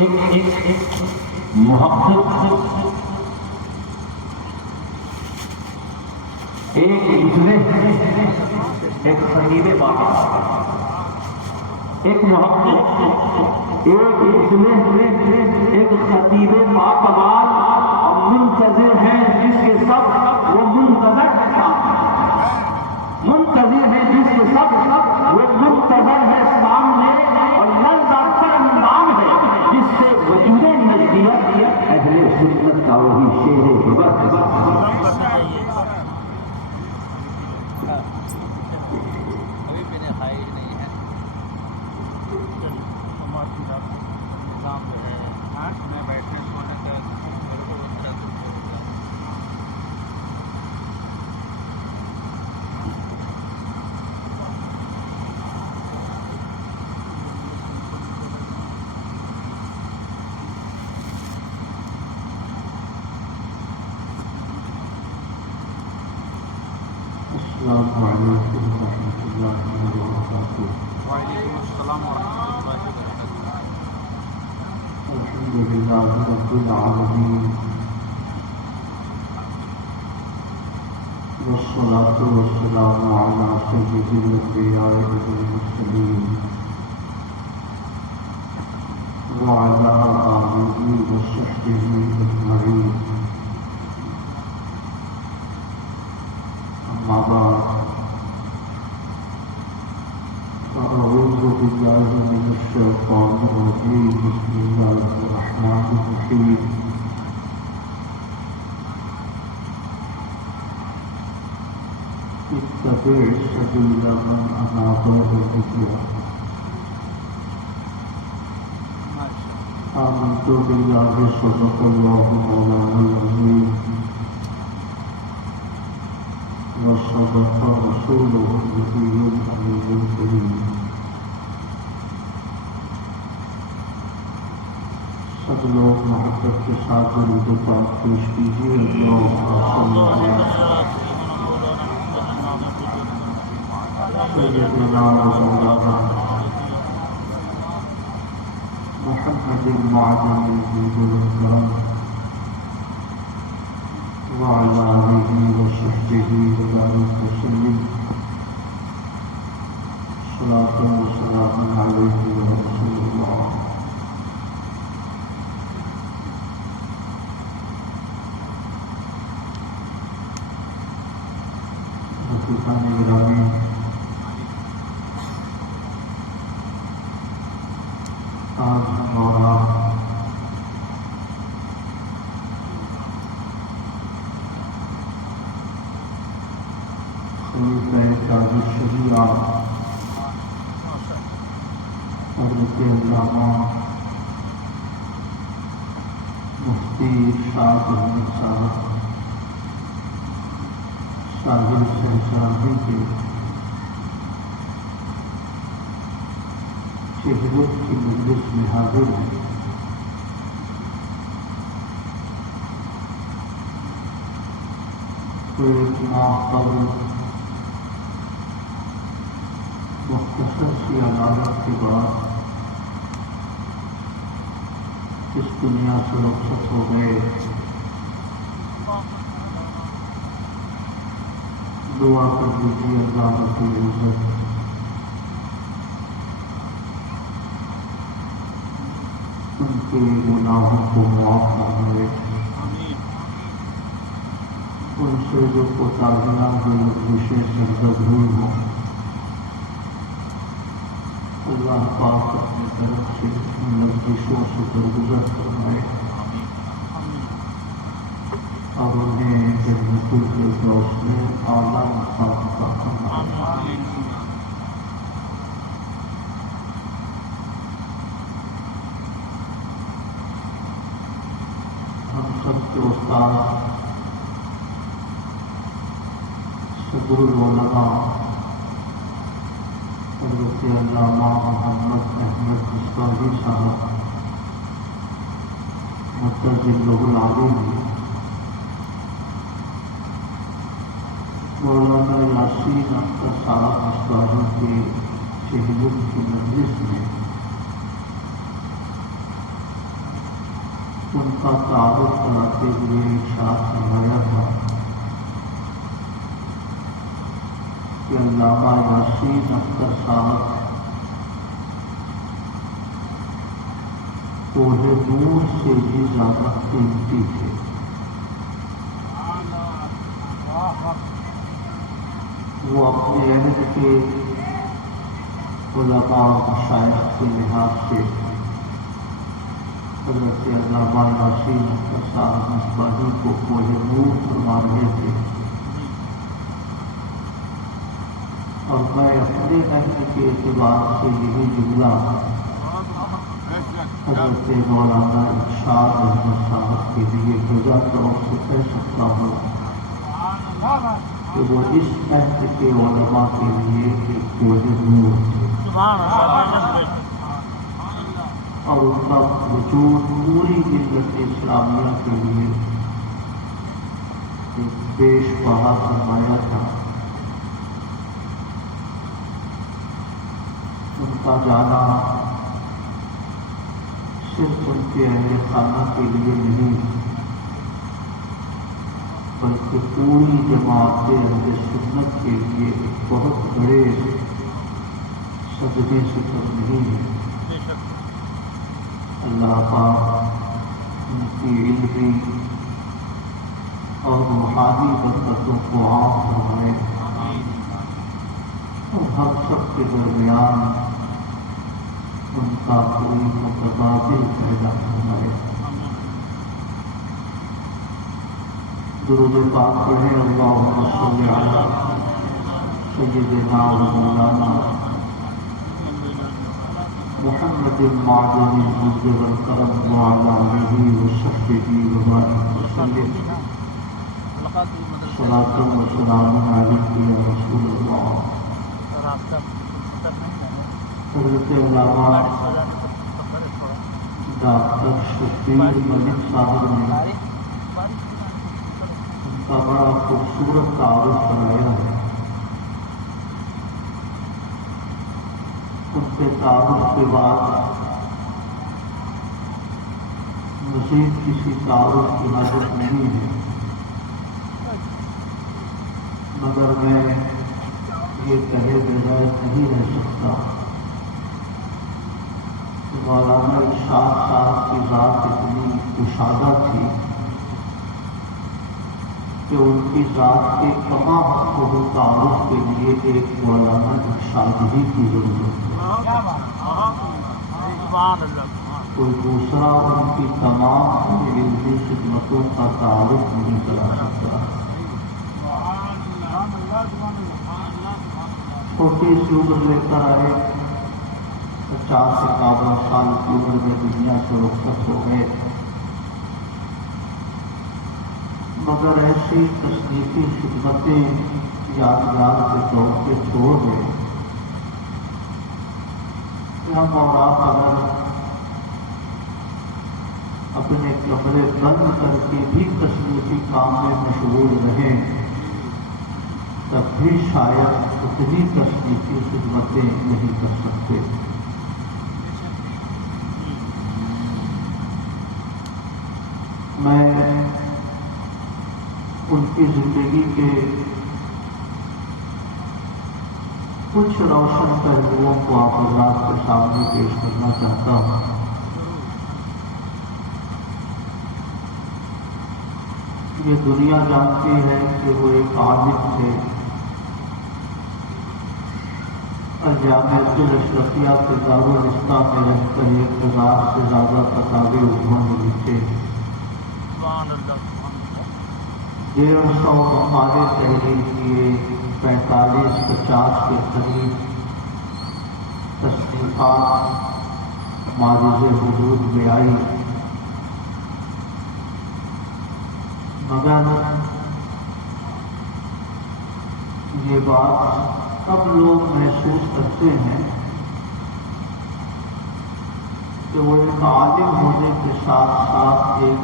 ایک محقق ایک خطیب پاکستان، ایک محقق، ایک خطیب پاکبال منتظر ہیں جس کے سب وہ منتظر ہے، منتظر ہے جس کے سب وہ منتظر ہے سامنے، اور لذت پر اندام ہے جس سے وجود نجدیت اہل سنت کا وہی شیر السلام علیکم ورحمۃ اللہ وبرکاتہ۔ وعلیکم السلام ورحمۃ اللہ وبرکاتہ۔ الحمد للہ رب العالمین، والصلاة والسلام علی سید الانبیاء والمرسلین وعلی آلہ وصحبہ اجمعین، اما بعد، فأعوذ باللہ من الشیطان الرجیم، بسم اللہ الرحمن الرحیم۔ اتبع سبیل من اناب الیہ، آمنت باللہ صدق اللہ مولانا العظیم، وصدق رسولہ النبی الامین الکریم۔ سب لوگ محبت کے ساتھ درود پاک پیش کیجیے۔ اللہم صل علی سیدنا و مولانا محمد المعظم الجود والکرم وعلى آلہ وصحبہ وبارک وسلم، صلاۃ و سلام علیہ یا رسول اللہ۔ رفیقان گرامی، آج ہم اور آپ خلیفہ تاج الشریعہ حضرت علامہ مفتی ارشاد احمد صاحب ساحل شہزادی کے شہرت کی مجلس میں حاضر ہیں۔ تو ایک ماہ قبل مختصر سی عدالت کے بعد اس دنیا سے رخصت ہو گئے۔ دعا کر دیجیے اللہ رب العزت ان کے گناہوں کو معاف فرمائے، ان سے جو کوتاہیاں جو لغزشیں سرزد ہوئی ہوں اللہ پاک اپنی طرف سے ان لغزشوں سے درگزر فرمائے اور انہیں جنت الفردوس میں اعلیٰ مقام عطا فرمائے۔ ہم سب کے استاد صدر العلماء حضرت علامہ محمد احمد مصباحی صاحب مدظلہ العلی، مولانا یاسین اختر صاحب مصباحی کے شہید کی مجلس میں ان کا تعارف کراتے ہوئے ارشاد فرمایا تھا کہ علامہ یاسین اختر صاحب کوہ نور سے بھی زیادہ قیمتی تھے. وہ اپنے عہد کے علماء اور مشائخ کے لحاظ سے حضرت علامہ یاسین اختر صاحب مصباحی کو کوہ نور فرما رہے تھے، اور میں اپنے عہد کے اعتبار سے یہی جملہ حضرت مولانا ارشاد احمد صاحب کے لیے جزا طور سے کہہ سکتا ہوں کہ وہ اس عہد کے علماء کے لیے ایک کوہ نور تھے، اور ان کا وجود پوری ملت اسلامیہ کے لیے ایک بیش بہا سرمایہ تھا. ان کا جانا صرف ان کے اہل خانہ کے لیے نہیں بلکہ پوری جماعت اہل سنت کے لیے ایک بہت بڑے صدمے سے کم نہیں ہے. اللہ پاک ان کی علمی اور روحانی برکتوں کو عام فرمائے اور ہم سب کے درمیان ان کا کوئی متبادل پیدا فرمائے. درود پاک پڑھیں. اللہم صلی علی سیدنا و مولانا محمد معدن الجود والکرم وعلی آلہ وصحبہ وبارک وسلم. صلاۃ و سلام علیک یا رسول اللہ. حضرت علامہ ڈاکٹر شفیع ملک صاحب نے ان کا بڑا خوبصورت تعارف کرایا ہے. ان کے تعارف کے بعد مزید کسی تعارف کی حاجت نہیں ہے، مگر میں یہ کہے بغیر نہیں رہ سکتا کہ مولانا ارشاد صاحب کی ذات اتنی کشادہ تھی کہ ان کی ذات کے تمام حقوق تعارف کے لیے ایک مولانا ارشاد ہی کی ضرورت ہے. کوئی دوسرا ان کی تمام علمی خدمتوں کا تعارف نہیں کرا سکتا. چھوٹی سی عمر لے کر آئے، 50-51 سال کی عمر میں دنیا سے رخصت ہو گئے، مگر ایسی تصنیفی خدمتیں یادگار کے طور پہ چھوڑ گئے کہ ہم اور آپ اگر اپنے کمرے بند کر کے بھی تصنیفی کام میں مشغول رہیں تب بھی شاید اتنی تصنیفی خدمتیں نہیں کر سکتے. میں ان کی زندگی کے کچھ روشن پہلوؤں کو آپ حضرات کے سامنے پیش کرنا چاہتا ہوں. یہ دنیا جانتی ہے کہ وہ ایک عالم تھے، جامعۃ الاشرفیہ کے دارالفتہ میں رہ کر 1000 سے زیادہ کتابیں انہوں نے لکھے. 150 مقالے تحریر کیے، 45-50 کے قریب تصنیفات معرض وجود میں آئی. مگر یہ بات سب لوگ محسوس کرتے ہیں کہ وہ ایک عالم ہونے کے ساتھ ساتھ ایک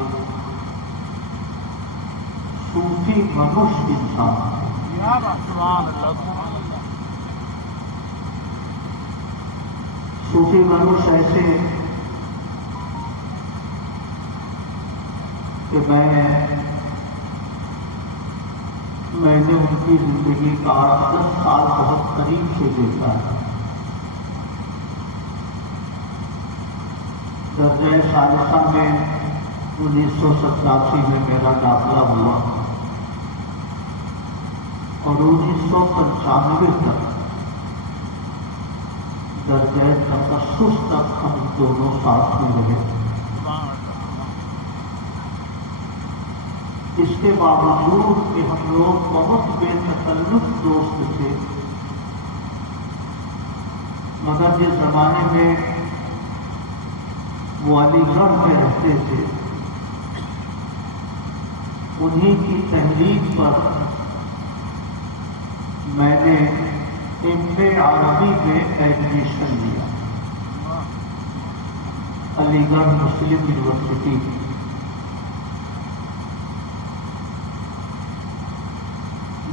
صوفی منوش انسان ہے. صوفی منوش ایسے کہ میں نے ان کی زندگی کا 8-10 سال بہت قریب سے دیکھا ہے۔ درجہ ثالثہ میں 1987 میں میرا داخلہ ہوا اور 1995 تک درجہ تخصص تک ہم دونوں ساتھ میں رہے۔ اس کے باوجود کہ ہم لوگ بہت بے تکلف دوست تھے، مگر جس زمانے میں وہ علی گڑھ میں رہتے تھے، انہی کی تحریک پر میں نے MA عربی میں ایڈمیشن لیا علی گڑھ مسلم یونیورسٹی۔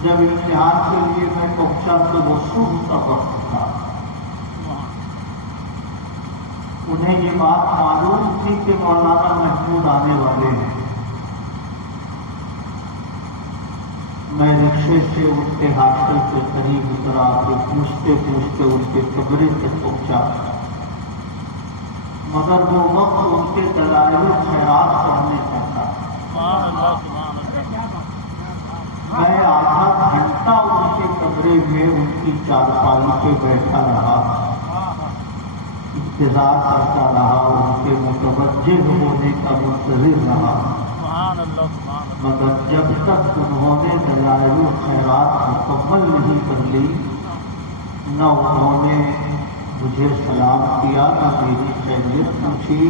جب امتحان کے لیے میں پہنچا تو وہ صبح کا وقت تھا۔ انہیں یہ بات معلوم تھی کہ مولانا محمود آنے والے ہیں۔ میں رکشے سے ان کے ہاسٹل کے قریب اترا، پھر پوچھتے پوچھتے ان کے کمرے تک پہنچا، مگر وہ وقت ان کے دلائل خیرات پڑھنے کا تھا۔ میں آدھا گھنٹہ ان کے کمرے میں ان کی چارپائی پہ بیٹھا رہا، انتظار کرتا رہا، ان کے متوجہ ہونے کا منتظر رہا، مگر جب تک انہوں نے دلائل خیرات مکمل نہیں کر لی، نہ انہوں نے مجھے سلام کیا، نہ میری خیریت پوچھی،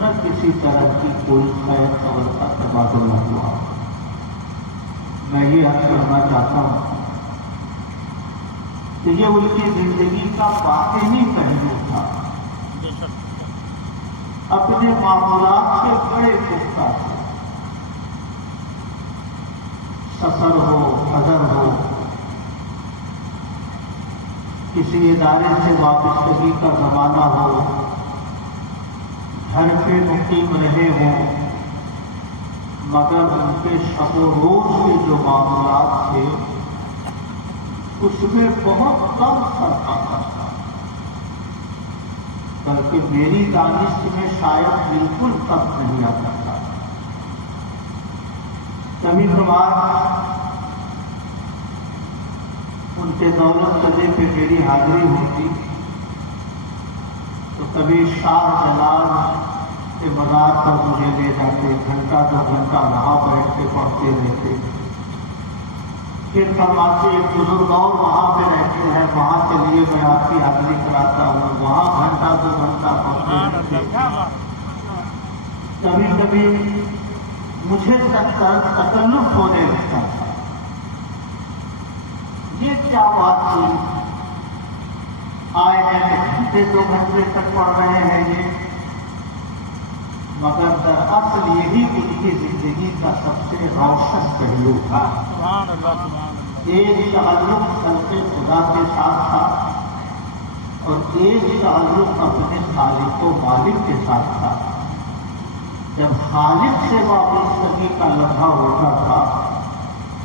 نہ کسی طرح کی کوئی خیر خبر کا تبادلہ ہوا۔ میں یہ عرض کرنا چاہتا ہوں کہ یہ ان کی زندگی کا باطنی پہلو تھا۔ اپنے معاملات سے بڑے پختہ تھے، سفر ہو، حضر ہو، کسی ادارے سے وابستگی کا زمانہ ہو، گھر پہ مقیم رہے ہوں، مگر ان کے شب و روز کے جو معاملات تھے اس میں بہت کم فرق آتا تھا، بلکہ میری دانش میں شاید بالکل فرق نہیں آتا تھا۔ کبھی کبھار ان کے دولت قلعے پہ میری حاضری ہوتی تو کبھی شاہ جلال کے مزار پر مجھے لے جاتے، گھنٹہ 2 گھنٹہ وہاں بیٹھ کے پڑھتے رہتے، پھر فرماتے ایک بزرگ اور وہاں پہ رہتے ہیں، وہاں کے لیے میں آپ کی حاضری کراتا ہوں، وہاں گھنٹہ 2 گھنٹہ پڑھتے رہتے۔ کبھی کبھی مجھے تکلف ہونے لگتا تھا، یہ کیا بات تھی، آئے ہیں گھنٹے 2 گھنٹے تک پڑھ رہے ہیں یہ، مگر دراصل یہی ان کی زندگی کا سب سے روشن پہلو تھا۔ ایک تعلق خلق خدا کے ساتھ تھا اور ایک تعلق اپنے خالق و مالک کے ساتھ تھا۔ جب خالق سے وابستگی کا لمحہ ہوتا تھا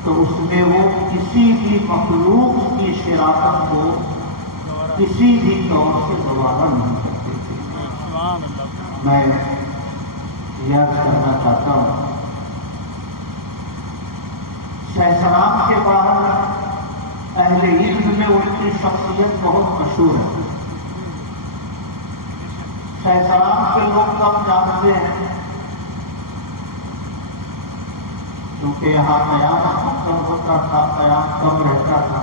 تو اس میں وہ کسی بھی مخلوق کی شراکت کو کسی بھی طور سے گوارا نہیں کرتے تھے۔ میں یاد کرنا چاہتا ہوں، شاہ سلام کے باہر اہل علم میں ان کی شخصیت بہت مشہور ہے۔ شاہ سلام کے لوگ کم جانتے ہیں کیونکہ یہاں قیام کم ہوتا تھا، قیام کم رہتا تھا،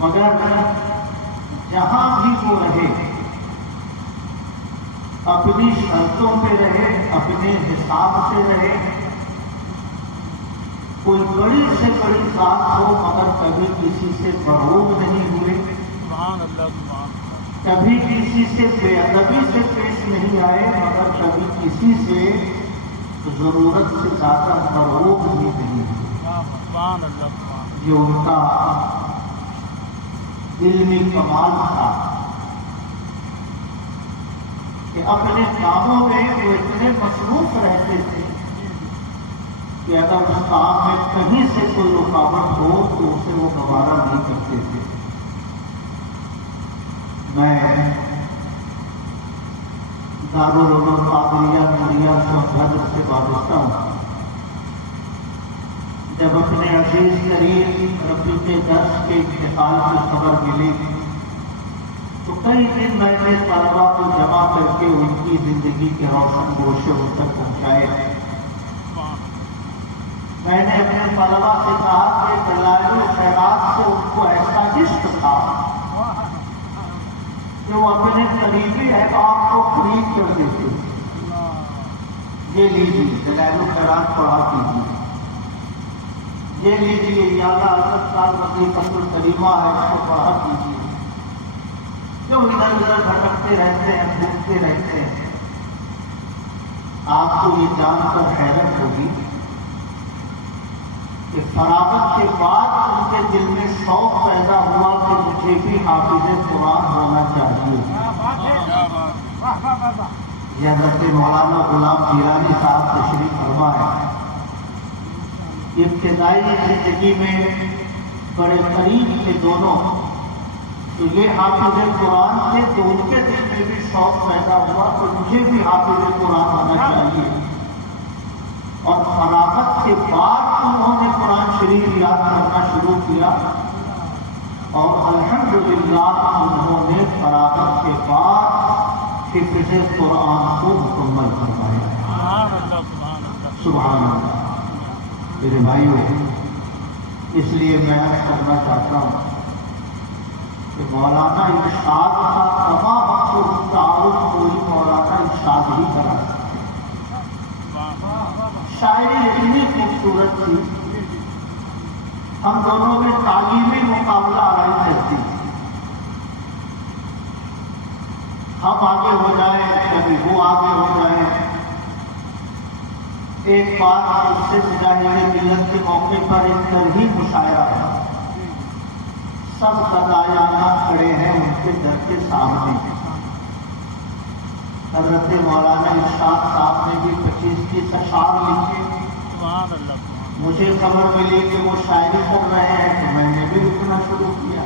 مگر جہاں بھی وہ رہے اپنی شرطوں پہ رہے، اپنے حساب سے رہے۔ کوئی بڑی سے بڑی ذات ہو مگر کبھی کسی سے مغرور نہیں ہوئے، کبھی کسی سے بے ادبی سے پیش نہیں آئے، مگر کبھی کسی سے ضرورت سے زیادہ مغرور بھی نہیں ہوئے۔ یہ ان کا علمی کمال تھا۔ کہ اپنے کاموں میں وہ اتنے مصروف رہتے تھے کہ اگر اس کام میں کہیں سے کوئی رکاوٹ ہو تو اسے وہ گوارا نہیں کرتے تھے۔ میں دارالعلوم قادریہ نوریا سونبھدر سے وابستہ ہوں۔ جب اپنے عزیز قریب رفیق درس کے انتقال کی خبر ملی تو کئی دن میں نے طلبا کو جمع کر کے ان کی زندگی کے روشن گوشے ان تک پہنچائے۔ میں نے اپنے طلبا سے کہا کہ دلائل الخیرات سے ان کو ایسا عشق تھا کہ وہ اپنے قریبی احباب کو خرید کر دیتے۔ یہ لیجیے دلائل الخیرات پڑھا کیجیے، یہ لیجیے یا اللہ سال وظیفۃ الکریمہ ہے، اس کو پڑھا کیجیے۔ کیوں ادھر ادھر بھٹکتے رہتے ہیں، گھومتے رہتے ہیں؟ آپ کو یہ جان کر حیرت ہوگی کہ فراغت کے بعد ان کے دل میں شوق پیدا ہوا کہ مجھے بھی حافظ قرآن ہونا چاہیے۔ یہ حضرت مولانا غلام گیلانی صاحب تشریف فرما ہے۔ ابتدائی زندگی میں بڑے قریب تھے دونوں، تو یہ حافظ قرآن تھے تو ان کے دل میں بھی شوق پیدا ہوا کہ مجھے بھی حافظ قرآن ہونا چاہیے، اور فراغت کے بعد انہوں نے قرآن شریف یاد کرنا شروع کیا، اور الحمدللہ انہوں نے فراغت کے بعد حفظ قرآن کو مکمل کروایا۔ سبحان اللہ۔ میرے بھائیوں، اس لیے میں عرض کرنا چاہتا ہوں کہ مولانا ارشاد کا تمام مقصود تعارف کوئی مولانا ارشاد ہی کرا سکتے۔ شاعری اتنی خوبصورت تھی، ہم دونوں میں تعلیمی مقابلہ آرائی کرتی، ہم آگے ہو جائیں کبھی وہ آگے ہو جائیں۔ ایک بار اس سے مجاہد ملت کے موقع پر ان پر ہی مشاعرہ ہے، سب قضایانہ کھڑے ہیں ان کے در کے سامنے۔ حضرت مولانا ارشاد صاحب نے بھی 25-30 اشعار لکھے۔ مجھے خبر ملی کہ وہ شاعری کر رہے ہیں تو میں نے بھی لکھنا شروع کیا۔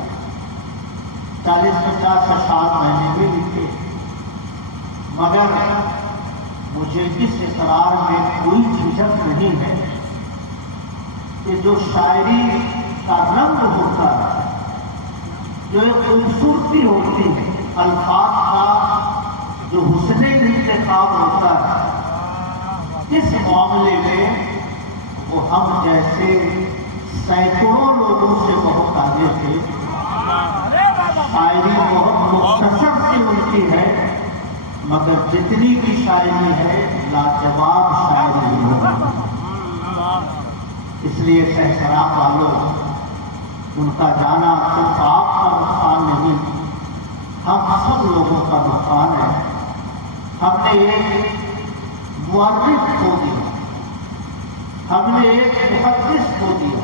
40-50 اشعار میں نے بھی لکھے، مگر مجھے اس اقرار میں کوئی جھجک نہیں ہے کہ جو شاعری کا رنگ ہوتا ہے، جو ایک خوبصورتی ہوتی ہے، الفاظ کا جو حسن انتخاب ہوتا ہے، اس معاملے میں وہ ہم جیسے سینکڑوں لوگوں سے بہت آگے تھے۔ شاعری بہت مختصر سی ان کی ہے، مگر جتنی بھی شاعری ہے لاجواب شاعری ہے۔ اس لیے شہسراب والوں، ان کا جانا صرف آپ کا نقصان نہیں، ہم سب لوگوں کا نقصان ہے۔ ہم نے ایک مورخ کھو دیا، ہم نے ایک محدث کھو دیا،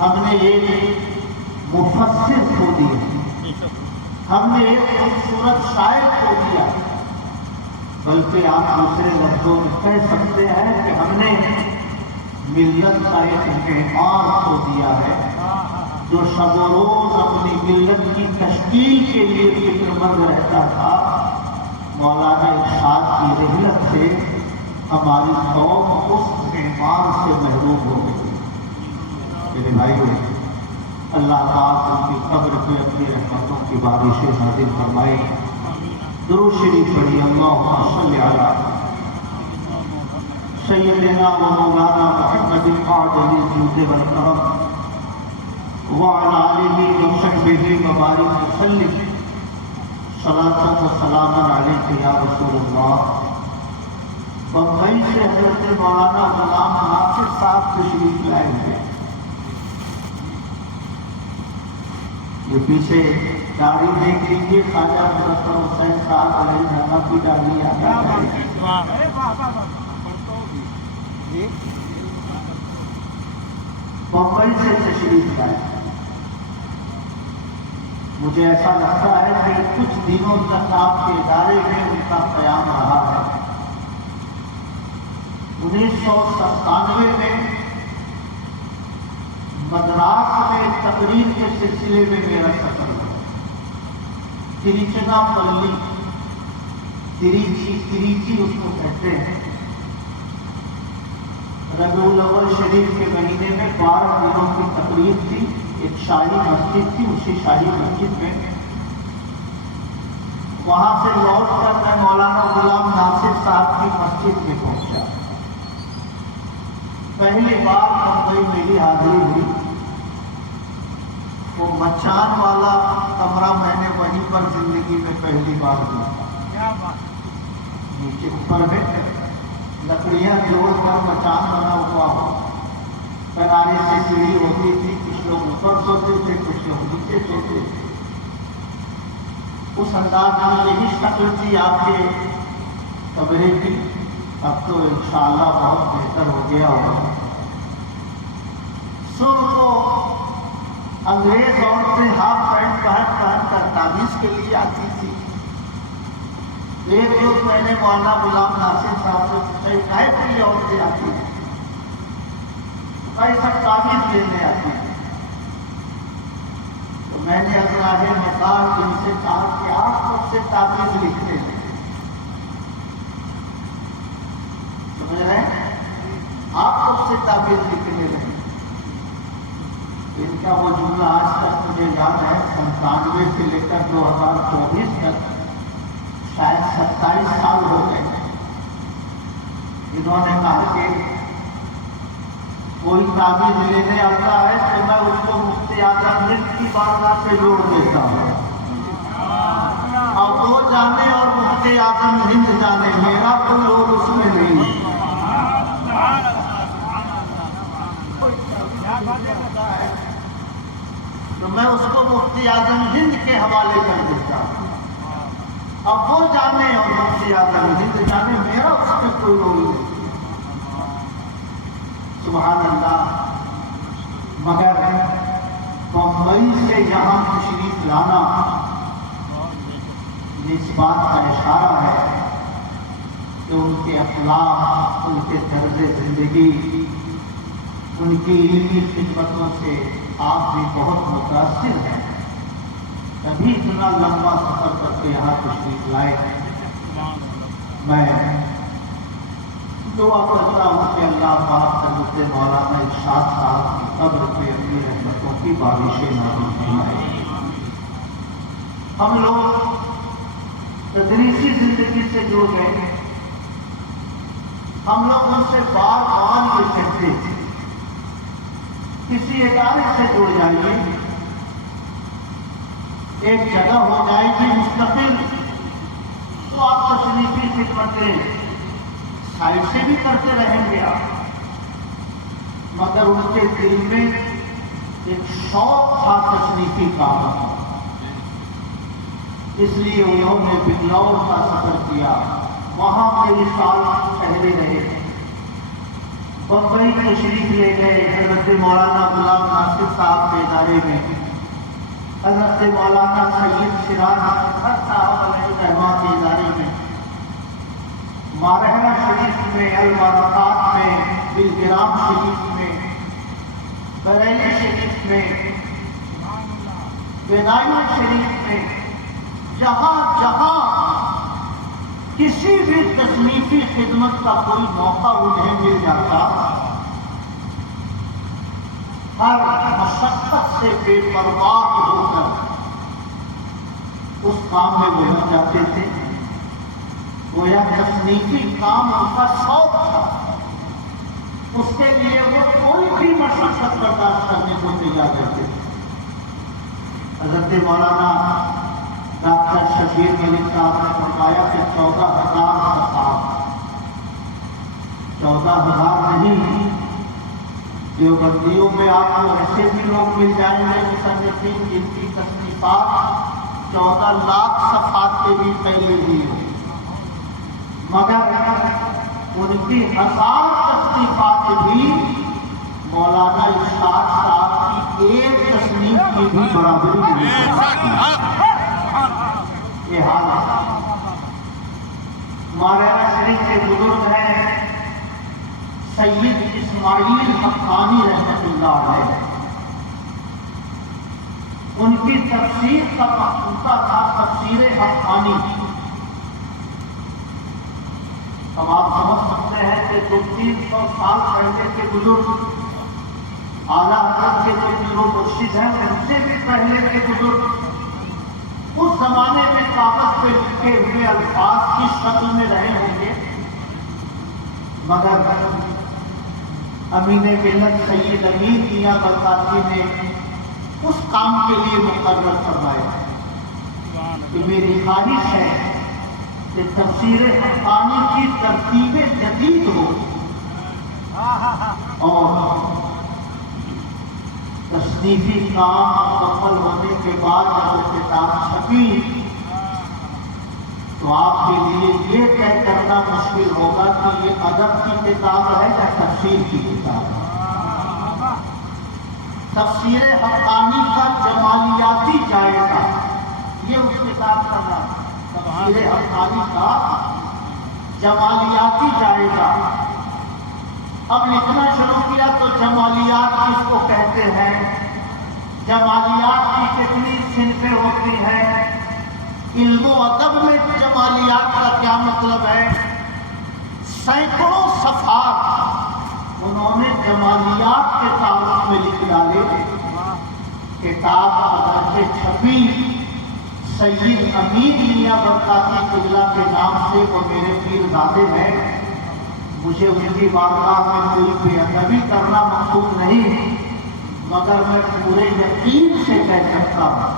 ہم نے ایک مفسر کھو دیا، ہم نے ایک خوبصورت شاعر کھو دیا، بلکہ آپ دوسرے لفظوں میں کہہ سکتے ہیں کہ ہم نے ملت کا ایک معمار کھو دیا ہے، جو شب و روز اپنی ملت کی تشکیل کے لیے فکر مند رہتا تھا۔ مولانا ارشاد کی رحلت سے ہماری قوم اس معمار سے محروم ہو گئی۔ میرے بھائیوں، اللہ پاک ان کی قبر پہ اپنی رحمتوں کی بارشیں نازل فرمائے۔ درود شریف پڑھی، اللہم صلی علی سیدنا و مولانا محمد العاجل الجود والکرم وعلی آلہ وصحبہ وبارک وسلم، صلاۃ و سلام علیک یا رسول اللہ۔ بمبئی سے حضرت مولانا غلام ناصر صاحب تشریف لائے ہیں۔ یہ پیچھے داڑھی دیکھ لیجیے، خواجہ مظفر حسین صاحب علیہ السلام کی داڑھی آتا ہے۔ بمبئی سے تشریف لائے۔ مجھے ایسا لگتا ہے کہ کچھ دنوں تک آپ کے ادارے میں ان کا قیام رہا ہے۔ 1997 میں مدراس میں تقریر کے سلسلے میں میرا سفر ہوا۔ تریچناپلی، تریچی اس کو کہتے ہیں۔ ربیع الاول شریف کے مہینے میں 12 دنوں کی تقریب تھی۔ ایک شاہی مسجد تھی، اسی شاہی مسجد میں وہاں سے لوٹ کر میں مولانا غلام ناصر صاحب کی مسجد میں پہنچا۔ پہلی بار ممبئی میری حاضری ہوئی۔ وہ مچان والا کمرہ میں نے وہیں پر زندگی میں پہلی بار دیکھا۔ نیچے اوپر میں لکڑیاں جوڑ کر مچان بنا ہوا ہو، کنارے سے سیڑھی ہوتی تھی، کچھ لوگ اوپر سوتے تھے، کچھ لوگ نیچے سوتے تھے۔ اس انداز میں یہی شکل تھی آپ کے کمرے کی۔ اب تو انشاءاللہ بہت بہتر ہو گیا ہوگا۔ صبح کو انگریز عورتیں ہاف پینٹ پہن کر تعویذ کے لیے آتی تھی۔ ایک روز میں نے مولانا غلام ناصر صاحب سے پوچھا، کاہے کے لیے عورتیں آتی ہیں؟ بھائی سب تعویذ لینے آتی ہیں۔ تو میں نے اضلاع مزاج ان سے کہا کہ آپ کب سے تعویذ لکھتے ہیں؟ سمجھ رہے ہیں؟ آپ کب سے تعویذ لکھنے لگے؟ ان کا وہ جملہ آج تک مجھے یاد ہے۔ 97 سے لے کر 2024 تک شاید 27 سال ہو گئے۔ انہوں نے کہا کہ کوئی تعویذ لینے آتا ہے تو میں اس کو مفتی اعظم ہند کی بارگاہ سے جوڑ دیتا ہوں۔ اب وہ جانے اور مفتی اعظم ہند جانے، میرا کوئی اور اس میں نہیں۔ تو میں اس کو مفتی اعظم ہند کے حوالے کر دیتا ہوں۔ اب وہ جانے اور مفتی اعظم ہند جانے، میرا اس میں کوئی رول نہیں۔ سبحان اللہ۔ مگر بمبئی سے یہاں تشریف لانا اس بات کا اشارہ ہے کہ ان کے اخلاق، ان کے طرز زندگی، ان کی علمی خدمتوں سے آپ بھی بہت متاثر ہیں، تبھی اتنا لمبا سفر کر کے یہاں تشریف لائے۔ میں دعا کرتا ہوں کہ اللہ پاک حضرت مولانا ارشاد صاحب کی قبر پہ اپنی رحمتوں کی بارشیں نازل فرمائے۔ ہم لوگ تدریسی زندگی سے جڑ گئے۔ ہم لوگ ان سے بار بار یہ کہتے تھے، کسی ادارے سے جڑ جائیے، ایک جگہ ہو جائے گی مستقل، تو آپ تشریفی خدمتیں سائڈ سے بھی کرتے رہیں گے آپ۔ مگر ان کے دل میں ایک شوق تھا تشریفی کام کا، اس لیے انہوں نے بنگلور کا سفر کیا، وہاں کئی سال ٹھہرے رہے۔ بمبئی تشریف لے گئے حضرت مولانا غلام ناصر صاحب کے ادارے میں، حضرت مولانا سید شیراز احمد صاحب علیہ الرحمہ کے ادارے میں، مارہنہ شریف میں، البرکات میں، بلگرام شریف میں، بریلی شریف میں، بیدائی شریف میں، جہاں جہاں کسی بھی تصنیفی خدمت کا کوئی موقع انہیں مل جاتا، ہر مشقت سے بے پرواہ ہو کر اس کام میں وہ لگ جاتے تھے۔ گویا تصنیفی کام ان کا شوق تھا، اس کے لیے وہ کوئی بھی مشقت برداشت کرنے کو تیار رہتے تھے۔ حضرت مولانا ڈاکٹر شبیر ملک صاحب نے فرمایا کہ 14,000 خطاب، 14,000 نہیں، دیوبندیوں میں آپ کو ایسے بھی لوگ مل جائیں گے مصنفین جن کی تصنیفات 14 لاکھ صفحات کے بھی پہلے ہی ہو، مگر ان کی 1000 تصنیفات بھی مولانا ارشاد صاحب کی ایک تصنیف کی بھی برابری نہیں کر سکتی۔ یہ حال ہے۔ مولانا شریف کے بزرگ ہیں سید اسماعیل حقانی رحمۃ اللہ علیہ، ان کی تفسیر کا مخصوصہ تھا تفسیر حقانی۔ اب آپ سمجھ سکتے ہیں کہ 200-300 سال پہلے کے بزرگ، اعلیٰ حضرت کے جو پیر و مرشد ہیں ان سے بھی پہلے کے بزرگ اس زمانے میں کاغذ پہ لکھے ہوئے الفاظ کی شکل میں رہے ہوں گے، مگر امین ملت سید امین میاں برکاتی نے اس کام کے لیے مقرر فرمایا کہ میری خواہش ہے کہ تفسیر حقانی کی ترتیب جدید ہو اور تصنیفی کام مکمل ہونے کے بعد جب وہ کتاب چھپی تو آپ کے لیے یہ طے کرنا مشکل ہوگا کہ یہ ادب کی کتاب ہے یا تفسیر کی کتاب ہے۔ تفسیر حقانی کا جمالیاتی جائزہ یہ اس کتاب کا نام ہے، تفسیر حقانی کا جمالیاتی جائزہ۔ اب لکھنا شروع کیا تو جمالیات کس کو کہتے ہیں، جمالیات کی کتنی صنفیں ہوتی ہیں، علم و ادب میں جمالیات کا کیا مطلب ہے، سینکڑوں صفحات انہوں نے جمالیات کے تعلق میں لکھ ڈالے۔ کتاب اگرچہ چھپی سید امین میاں برکاتی قبلہ کے نام سے، وہ میرے پیرزادے ہیں، مجھے ان کی بارگاہ میں کوئی بے ادبی کرنا مقصود نہیں، مگر میں پورے یقین سے کہہ سکتا ہوں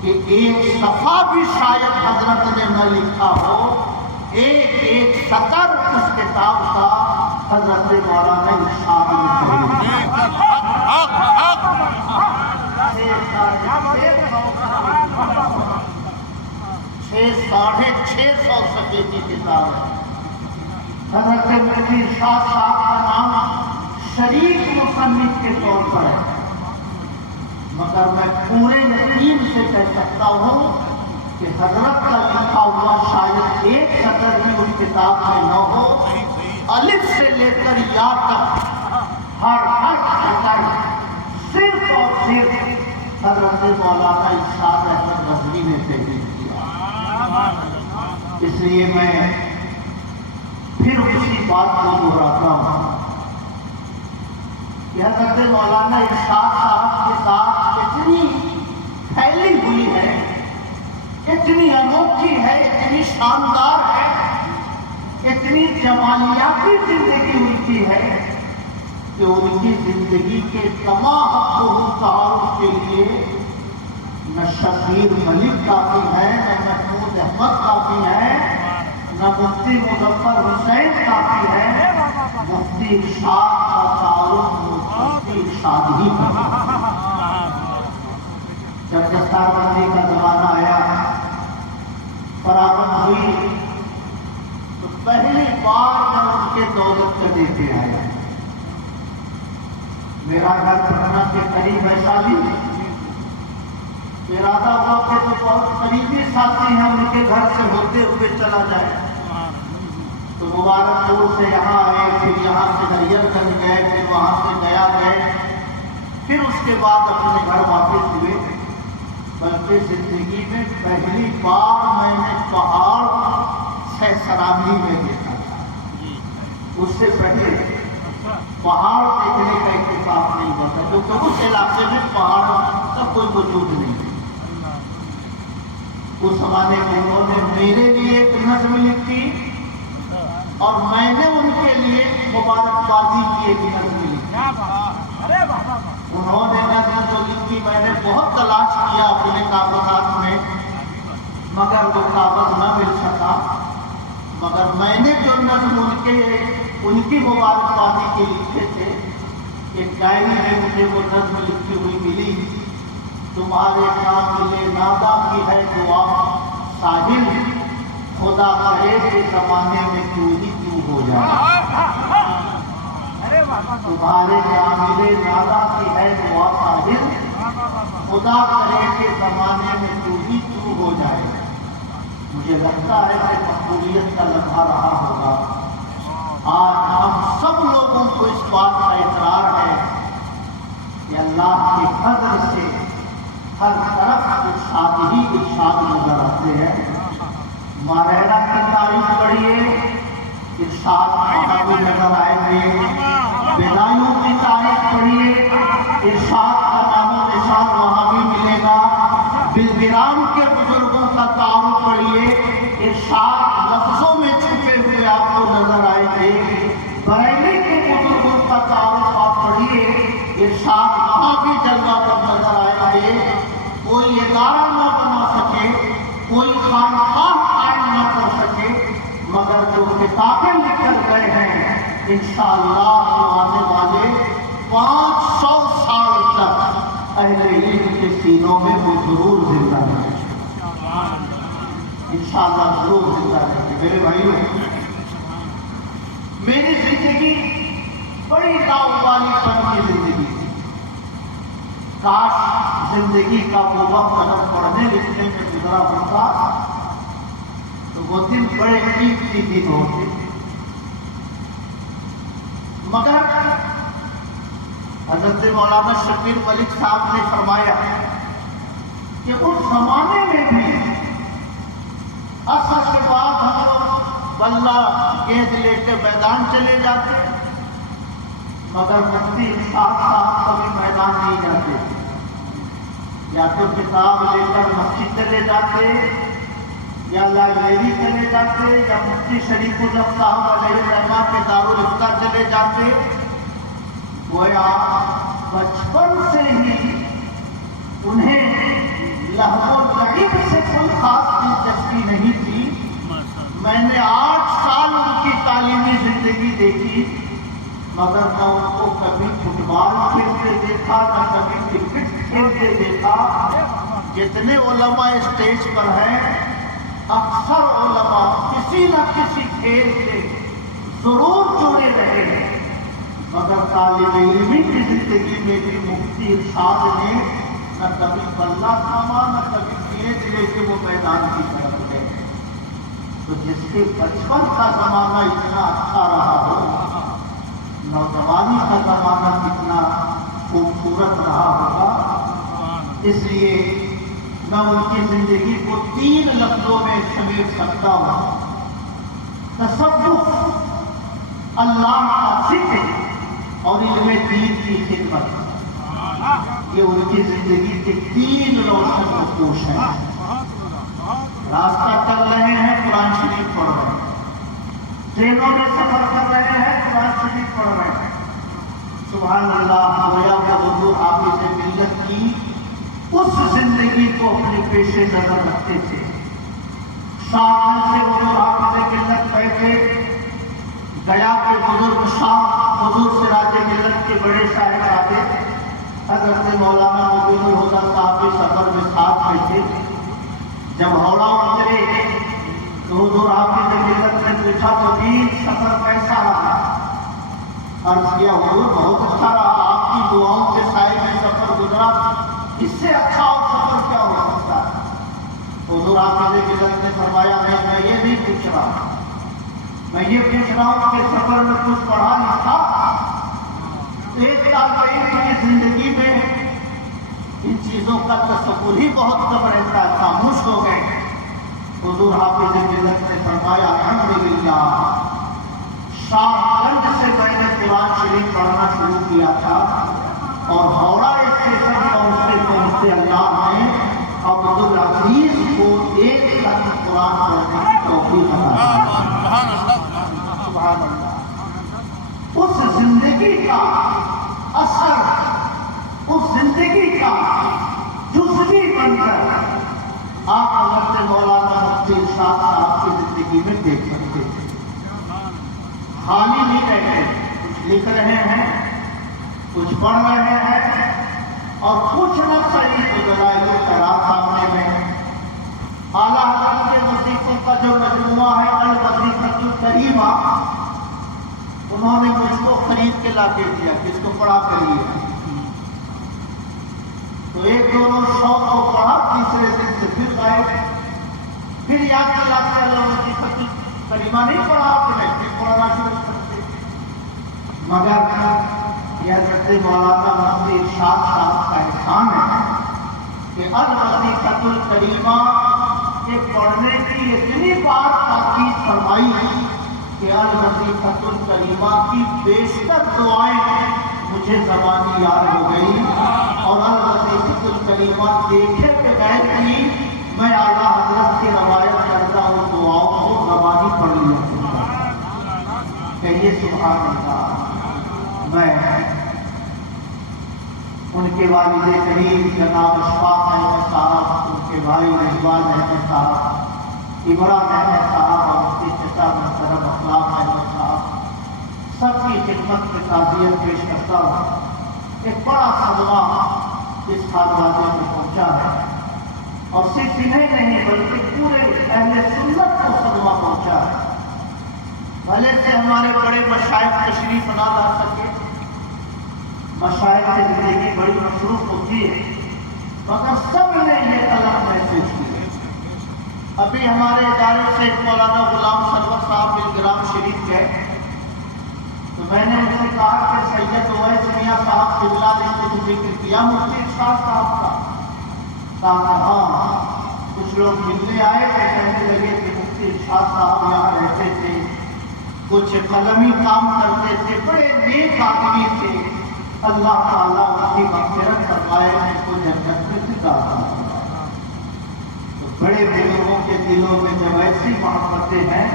کہ ایک صفحہ بھی شاید حضرت نے نہ لکھا ہو، ایک ایک سطر اس کتاب کا حضرت مولانا ارشاد میں ساڑھے 600 صفحے کی کتاب ہے۔ حضرت مفتی ارشاد صاحب کا نام شریف مصنف کے طور پر ہے، مگر میں پورے یقین سے کہہ سکتا ہوں کہ حضرت کا لکھا ہوا شاید ایک سطر بھی اس کتاب میں نہ ہو، الف سے لے کر یا تک ہر سطر صرف اور صرف حضرت مولانا ارشاد احمد غزنوی نے تحریر کیا۔ اس لیے میں پھر اسی بات کو دہراتا ہوں کہ حضرت مولانا ارشاد صاحب کے ساتھ اتنی پھیلی ہوئی ہے، اتنی انوکھی ہے، اتنی شاندار ہے، اتنی جمالیاتی زندگی ان کی ہے کہ ان کی زندگی کے تمام حقوق تعارف کے لیے نہ شبیر ملک کافی ہے، نہ محمود احمد کافی ہے، نہ مفتی مظفر حسین کافی ہے، مفتی ارشاد کا تعارف مفتی ارشاد ہی کرتا ہے۔ جب دستار بندی کا زمانہ آیا، فراغت ہوئی، تو پہلی بار میں ان کے دولت کا دیتے آیا۔ میرا گھر پٹنہ کے قریب ہے، شادی ارادہ ہوا کہ جو بہت قریبی ساتھی ہیں ان کے گھر سے ہوتے ہوئے چلا جائے، تو مبارک پور سے یہاں آئے، پھر یہاں سے ہریہر گنج گئے، پھر وہاں سے گیا گئے، پھر اس کے بعد اپنے گھر واپس ہوئے۔ بلکہ زندگی میں پہلی بار میں نے پہاڑ سہسرابی میں دیکھا تھا، اس سے پہلے پہاڑ دیکھنے کا اتفاق نہیں ہوا تھا، کیونکہ اس علاقے میں پہاڑ کا کوئی وجود نہیں ہے۔ اس زمانے میں انہوں نے میرے لیے ایک نظم لکھی اور میں نے ان کے لیے مبارکبادی کی ایک نظم لکھی۔ انہوں نے نظم جو لکھی میں نے بہت تلاش کیا اپنے کاغذات میں، مگر وہ کاغذ نہ مل سکا، مگر میں نے جو نظم ان کی مبارکبادی کے لکھے تھے، ایک ڈائری میں مجھے وہ نظم لکھی ہوئی ملی۔ تمہارے قافلے نادا کی ہے دعا ساحل، خدا کرے کہ زمانے میں کیوں ہی کیوں ہو جائے۔ تمہارے عامل نادا کی ہے دعا ساحل، خدا کرے کے زمانے میں تو ہی تو ہو جائے۔ مجھے لگتا ہے کہ مقبولیت کا لمحہ رہا ہوگا۔ آج ہم سب لوگوں کو اس بات کا اقرار ہے کہ اللہ کے فضل سے ہر طرف ارشاد ہی ارشاد نظر آتے ہیں۔ ماریرا کی تعریف پڑھیے، ارشاد بھی نظر آئیں گے۔ بیدایوں کی تعریف پڑھیے، ارشاد کا نام و نشان وہاں بھی ملے گا۔ بلگرام کے بزرگوں کا تعارف پڑھیے، ارشاد لفظوں میں چھپے ہوئے آپ کو نظر آئیں گے۔ بریلی کے بزرگوں کا تعارف آپ پڑھیے، ارشاد وہاں بھی جلوہ تب نظر آئیں گے۔ کوئی ادارہ نہ بنا سکے، کوئی خانقاہ قائم نہ کر سکے، مگر جو کتابیں لکھ کر گئے ہیں انشاءاللہ آنے والے 500 سال تک اہل علم کے سینوں میں وہ ضرور زندہ رہیں گے، انشاءاللہ ضرور زندہ رہیں گے۔ میرے بھائیوں، میری زندگی بڑی داؤ والی پن کی زندگی تھی۔ کاش زندگی کا وہ وقت اگر پڑھنے لکھنے میں گزرا ہوتا تو وہ دن بڑے قیمتی دن ہوتے، مگر حضرت مولانا شبیر ملک صاحب نے فرمایا کہ اس زمانے میں بھی عصر کے بعد ہم لوگ بلہ گیند لے کے میدان چلے جاتے، مگر مفتی ارشاد صاحب کبھی میدان نہیں جاتے، یا تو کتاب لے کر مسجد چلے جاتے، یا لائبریری چلے جاتے، یا مفتی شریف الحق صاحب علیہ الرحمہ کے دارالفتہ چلے جاتے۔ گویا بچپن سے ہی انہیں لہو و لعب سے کوئی خاص دلچسپی نہیں تھی۔ میں نے 8 سال ان کی تعلیمی زندگی دیکھی، مگر نہ ان کو کبھی فٹ بال کھیلتے دیکھا، نہ کبھی کرکٹ کھیلتے دیکھا۔ جتنے علماء اسٹیج پر ہیں، اکثر علماء کسی نہ کسی کھیل سے ضرور جڑے رہے ہیں، مگر طالب علمی کی زندگی میں بھی مفتی ارشاد نے نہ کبھی بلہ تھاما، نہ کبھی گیند لے کے وہ میدان کی طرف گئے۔ تو جس کے بچپن کا زمانہ اتنا اچھا رہا ہو، نوجوانی کا زمانہ کتنا خوبصورت رہا ہوگا۔ اس لیے میں ان کی زندگی کو 3 لفظوں میں سمیٹ سکتا ہوں: تصوف، اللہ کا ذکر اور علم دین کی خدمت۔ یہ ان کی زندگی کے 3 روشن نقوش ہیں۔ راستہ چل رہے ہیں، قرآن شریف پڑھ رہے ہیں، ٹرینوں میں سفر کر رہے ہیں، قرآن شریف پڑھ رہے ہیں۔ سبحان اللہ، گویا کہ حضور حافظ ملت کی اس زندگی کو اپنے پیش نظر رکھتے تھے۔ شام سے حضور حافظ ملت بیٹھے، گیا کے بزرگ شاہ حضور سراج ملت کے بڑے صاحبزادے حضرت مولانا مبین الہدیٰ صاحب کے سفر میں ساتھ میں تھے۔ جب ہورا اترے تو حضور حافظ ملت نے پوچھا مبین سفر کیسا رہا؟ عرض کیا حضور بہت اچھا رہا، آپ کی دعاؤں کے سائے میں سفر گزرا، اس سے اچھا اور سفر کیا ہو سکتا ہے؟ حضور حافظ ملت نے فرمایا میں یہ نہیں پوچھ رہا، میں یہ پوچھ رہا ہوں کہ سفر میں کچھ پڑھا لکھا؟ ایک طالب علم کی زندگی میں ان چیزوں کا تصور ہی بہت کم رہتا ہے، خاموش ہو گئے۔ حضور حافظ ملت نے فرمایا الحمدللہ، شاہ گنج سے میں نے قرآن شریف پڑھنا شروع کیا تھا، اور ہاوڑا اسٹیشن پہنچتے پہنچتے اللہ نے عبدالعزیز کو 1 لاکھ قرآن پڑھنے کی توفیق عطا کی۔ سبحان اللہ۔ اس زندگی کا اثر، اس زندگی کا جزوی بن کر آپ حضرت مولانا مفتی ارشاد صاحب کی زندگی میں دیکھ سکتے تھے۔ خالی نہیں رہتے، کچھ لکھ رہے ہیں، کچھ پڑھ رہے ہیں، اور کچھ نہ صحیح تو دلائل الخیرات سامنے میں۔ اعلیٰ حضرت کے وظیفوں کا جو مجموعہ ہے الوظیفۃ الکریمہ، انہوں نے مجھ کو خرید کے لا کے دیا کہ اس کو پڑھا کریے. تو ایک دونوں شوق کو پڑھا, تیسرے دن سے پھر غائب. پھر یاد دلا کے اللہ وظیفۃ کریمہ نہیں پڑھا آپ نے, پھر پڑھنا شروع کرتے. مگر یہ حضرت مولانا مفتی ارشاد صاحب کا احسان ہے کہ الوظیفۃ الکریمہ کے پڑھنے کی اتنی بار تاکید فرمائی کہ الوظیفۃ الکریمہ کی بیشتر دعائیں مجھے زبانی یاد ہو گئی, اور الوظیفۃ الکریمہ دیکھے بغیر بھی میں اعلیٰ حضرت کی روایت کرتا ہوں دعاؤں کو زبانی پڑھ لیا کرتا. کہیے سبحان اللہ. میں ان کے والد کریم جناب اشفاق احمد صاحب, ان کے بھائی رضوان احمد صاحب, عمران احمد صاحب اور اس کے چچا محترم اخلاق احمد صاحب, سب کی خدمت کی تعزیت پیش کرتا ہوں. ایک بڑا صدمہ اس خانوادے میں پہنچا ہے, اور صرف انہیں نہیں بلکہ پورے اہل سنت کو صدمہ پہنچا ہے. بھلے سے ہمارے بڑے مشائخ تشریف نہ لا سکے, مشائخ کی زندگی بڑی مصروف ہوتی ہے, مگر سب نے یہ طلب محسوس کی. ابھی ہمارے ادارے سے مولانا غلام سرور صاحب بلگرام شریف گئے, تو میں نے ان سے کہا کہ سید اویس میاں صاحب قبلہ نے جو ذکر کیا مفتی ارشاد صاحب کا, کہا کہ ہاں. کچھ لوگ ملنے آئے تو کہنے لگے کہ مفتی ارشاد صاحب یہاں رہتے تھے, کچھ قلمی کام کرتے تھے, بڑے نیک آدمی تھے, اللہ تعالیٰ ان کی مغفرت فرمائے, ان کو جنت میں جگہ عطا فرمائے. تو بڑے بزرگوں کے دلوں میں جب ایسی محبتیں ہیں,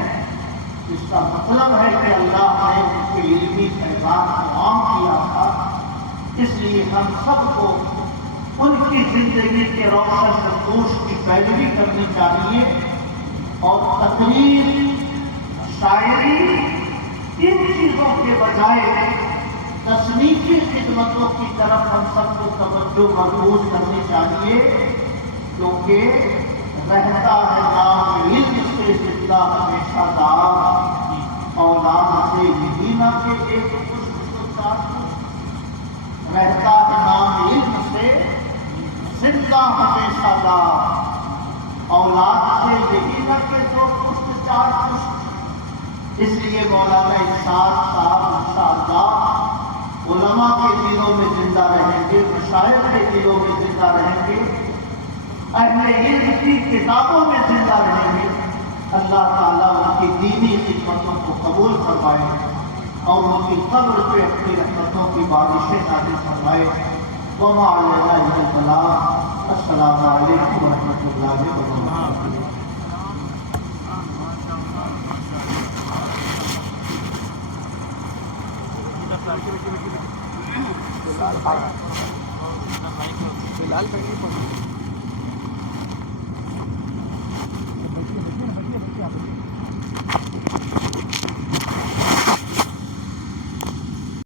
اس کا مطلب ہے کہ اللہ نے ان کے علمی پیغام کو عام کیا تھا. اس لیے ہم سب کو ان کی زندگی کے روشن نقوش کی پیروی کرنی چاہیے, اور تقریر, شاعری, ان چیزوں کے بجائے تصنیفی خدمتوں کی طرف ہم سب کو توجہ مرکوز کرنی چاہیے, کیونکہ رہتا ہے نام علم سے زندہ ہمیشہ دار, اولاد سے یہی نہ کہ ایک پشت تو چار پشت. رہتا ہے نام علم سے زندہ ہمیشہ دار, اولاد سے یہی نہ کہ دو پشت چار پشت. اس لیے مولانا ارشاد صاحب انشاءاللہ علماء کے دلوں میں زندہ رہیں گے, مشائخ کے دلوں میں زندہ رہیں گے, اہل علم کی کتابوں میں زندہ رہیں گے. اللہ تعالیٰ ان کی دینی خدمتوں کو قبول فرمائے, اور ان کی قبر پہ اپنی رحمتوں کی بارشیں نازل فرمائے. وما علینا الا البلاغ. السلام علیکم ورحمۃ اللہ وبرکاتہ. لال